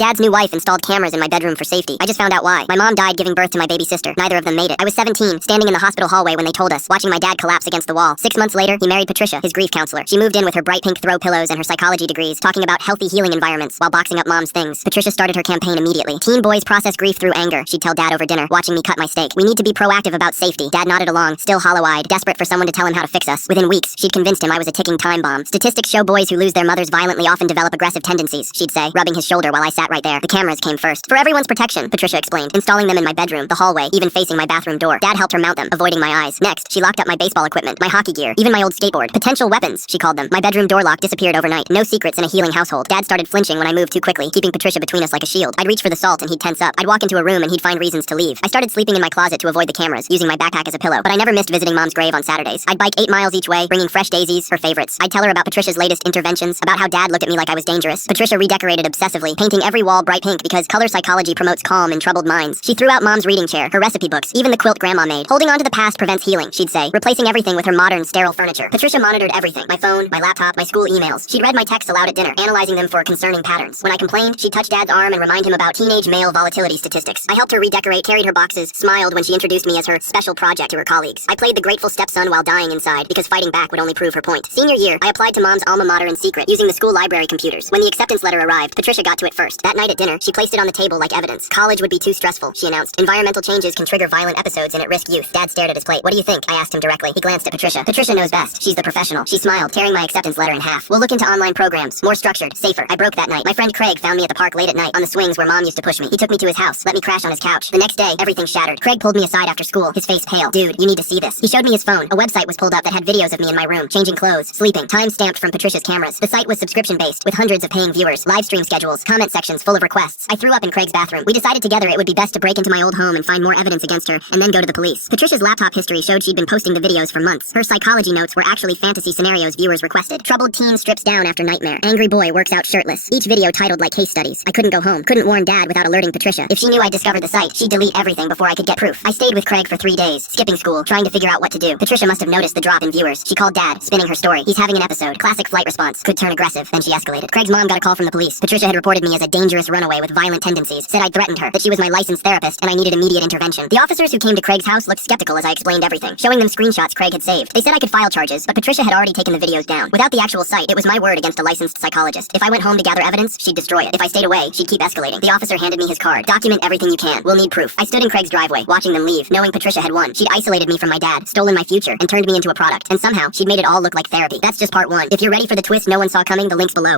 dad's new wife installed cameras in my bedroom for safety. I just found out why. My mom died giving birth to my baby sister. Neither of them made it. I was 17, standing in the hospital hallway when they told us, watching my dad collapse against the wall. 6 months later, he married Patricia, his grief counselor. She moved in with her bright pink throw pillows and her psychology degrees, talking about healthy healing environments while boxing up mom's things. Patricia started her campaign immediately. Teen boys process grief through anger, she'd tell dad over dinner, watching me cut my steak. We need to be proactive about safety. Dad nodded along, still hollow-eyed, desperate for someone to tell him how to fix us. Within weeks, she'd convinced him I was a ticking time bomb. Statistics show boys who lose their mothers violently often develop aggressive tendencies, she'd say, rubbing his shoulder while I sat right there. The cameras came first. For everyone's protection, Patricia explained, installing them in my bedroom, the hallway, even facing my bathroom door. Dad helped her mount them, avoiding my eyes. Next, she locked up my baseball equipment, my hockey gear, even my old skateboard. Potential weapons, she called them. My bedroom door lock disappeared overnight. No secrets in a healing household. Dad started flinching when I moved too quickly, keeping Patricia between us like a shield. I'd reach for the salt and he'd tense up. I'd walk into a room and he'd find reasons to leave. I started sleeping in my closet to avoid the cameras, using my backpack as a pillow. But I never missed visiting mom's grave on Saturdays. I'd bike 8 miles each way, bringing fresh daisies, her favorites. I'd tell her about Patricia's latest interventions, about how dad looked at me like I was dangerous. Patricia redecorated obsessively, painting every wall bright pink because color psychology promotes calm in troubled minds. She threw out mom's reading chair, her recipe books, even the quilt grandma made. Holding on to the past prevents healing, she'd say, replacing everything with her modern, sterile furniture. Patricia monitored everything, my phone, my laptop, my school emails. She'd read my texts aloud at dinner, analyzing them for concerning patterns. When I complained, she'd touch dad's arm and remind him about teenage male volatility statistics. I helped her redecorate, carried her boxes, smiled when she introduced me as her special project to her colleagues. I played the grateful stepson while dying inside, because fighting back would only prove her point. Senior year, I applied to mom's alma mater in secret, using the school library computers. When the acceptance letter arrived, Patricia got to it first. That night at dinner, she placed it on the table like evidence. College would be too stressful, she announced. Environmental changes can trigger violent episodes in at-risk youth. Dad stared at his plate. What do you think? I asked him directly. He glanced at Patricia. Patricia knows best. She's the professional. She smiled, tearing my acceptance letter in half. We'll look into online programs. More structured, safer. I broke that night. My friend Craig found me at the park late at night, on the swings where mom used to push me. He took me to his house, let me crash on his couch. The next day, everything shattered. Craig pulled me aside after school, his face pale. Dude, you need to see this. He showed me his phone. A website was pulled up that had videos of me in my room, changing clothes, sleeping, time stamped from Patricia's cameras. The site was subscription-based, with hundreds of paying viewers, live stream schedules, comment sections full of requests. I threw up in Craig's bathroom. We decided together it would be best to break into my old home and find more evidence against her, and then go to the police. Patricia's laptop history showed she'd been posting the videos for months. Her psychology notes were actually fantasy scenarios viewers requested. Troubled teen strips down after nightmare. Angry boy works out shirtless. Each video titled like case studies. I couldn't go home. Couldn't warn dad without alerting Patricia. If she knew I discovered the site, she'd delete everything before I could get proof. I stayed with Craig for 3 days, skipping school, trying to figure out what to do. Patricia must have noticed the drop in viewers. She called dad, spinning her story. He's having an episode. Classic flight response. Could turn aggressive. Then she escalated. Craig's mom got a call from the police. Patricia had reported me as a dangerous runaway with violent tendencies. Said I'd threatened her, that she was my licensed therapist, and I needed immediate intervention. The officers who came to Craig's house looked skeptical as I explained everything, showing them screenshots Craig had saved. They said I could file charges, but Patricia had already taken the videos down. Without the actual site, it was my word against a licensed psychologist. If I went home to gather evidence, she'd destroy it. If I stayed away, she'd keep escalating. The officer handed me his card. Document everything you can. We'll need proof. I stood in Craig's driveway, watching them leave, knowing Patricia had won. She'd isolated me from my dad, stolen my future, and turned me into a product. And somehow, she'd made it all look like therapy. That's just part 1. If you're ready for the twist no one saw coming, the link's below.